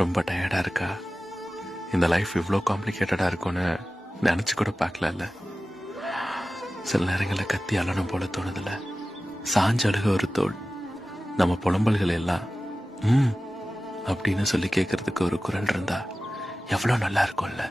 ரொம்ப டயர்டா இருக்கா? இந்த லைஃப் இவ்வளோ காம்ப்ளிகேட்டடா இருக்கும்னு நினைச்சு கூட பார்க்கல. சில நேரங்களில் கத்தி அலனும் போல தோணுதில்ல. சாஞ்ச அழுக ஒரு தோல். நம்ம புலம்பல்கள் எல்லாம் அப்படின்னு சொல்லி கேட்கறதுக்கு ஒரு குரல் இருந்தா எவ்வளோ நல்லா இருக்கும்ல.